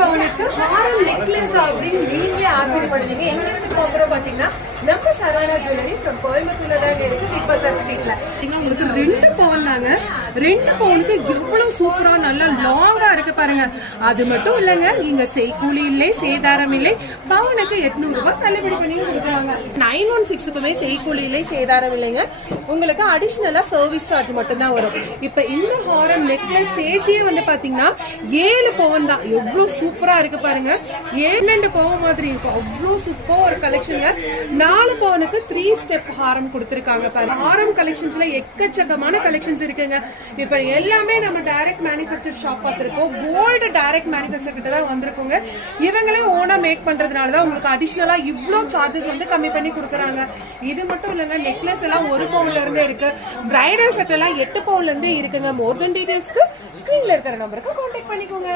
பவுனுக்கு ஹாரம் நெக்லஸ் அப்படின்னு நீங்களே ஆச்சரியப்படுவீங்க. எங்க இருந்து போகிறோம் பாத்தீங்கன்னா நம்ம சரவணா ஜுவல்லரி ஃப்ரம் கோயம்புத்தூர்ல தாங்க இருக்கு, பிக் பஸார் ஸ்ட்ரீட்ல. உங்களுக்கு 2 பவுன் தாங்க. 2 பவுனுக்கு எவ்வளவு சூப்பரா நல்லா லாங்கா இருக்கு பாருங்க. அது மட்டும் இல்லங்க, இங்க செய்கூலி இல்லை, சேதாரம் இல்லை. பவுனுக்கு 800 ரூபாய் தள்ளுபடி பண்ணி கொடுக்குறாங்க. 916க்குமே செய்கூலி இல்லை, சேதாரம் இல்லைங்க. உங்களுக்கு அடிஷனலா சர்வீஸ் சார்ஜ் மட்டும் தான் வரும். இப்ப இந்த ஹாரம் நெக்லஸ் சேர்த்தியே வந்து பாத்தீங்கன்னா 7 பவுன் தான். எவ்வளவு சூப்பரா இருக்கு பாருங்க. 7 பவுன் மாதிரி இருக்கும். அவ்வளவு சூப்பர் ஒரு கலெக்ஷன். 4 பவுனுக்கு 3 ஸ்டெப் ஹாரம் கொடுத்திருக்காங்க பாருங்க. ஹாரம் கலெக்ஷன்ஸ்ல எக்கச்சக்கமான கலெக்ஷன்ஸ் இருக்குங்க. இப்ப எல்லாமே நம்ம டைரக்ட் மேனுஃபேக்சர் ஷாப் பார்த்திருக்கோம். கோல்டு டைரக்ட் மேனுஃபேக்சர் கிட்ட தான் வந்திருக்கோங்க. இவங்களே ஓனா மேக் பண்றதுனால தான் உங்களுக்கு அடிஷனலா இவ்ளோ சார்ஜஸ் வந்து கம்மி பண்ணி கொடுக்குறாங்க. இது மட்டும் இல்லங்க, நெக்லஸ் எல்லாம் 1 பவுன்ல இருந்தே இருக்கு. பிரைடல் செட் எல்லாம் 8 பவுன்ல இருந்தே இருக்குங்க. மோர் தென் டீடைல்ஸ்க்கு ஸ்கிரீன்ல இருக்கிற நம்பருக்கு கான்டாக்ட் பண்ணிக்கோங்க.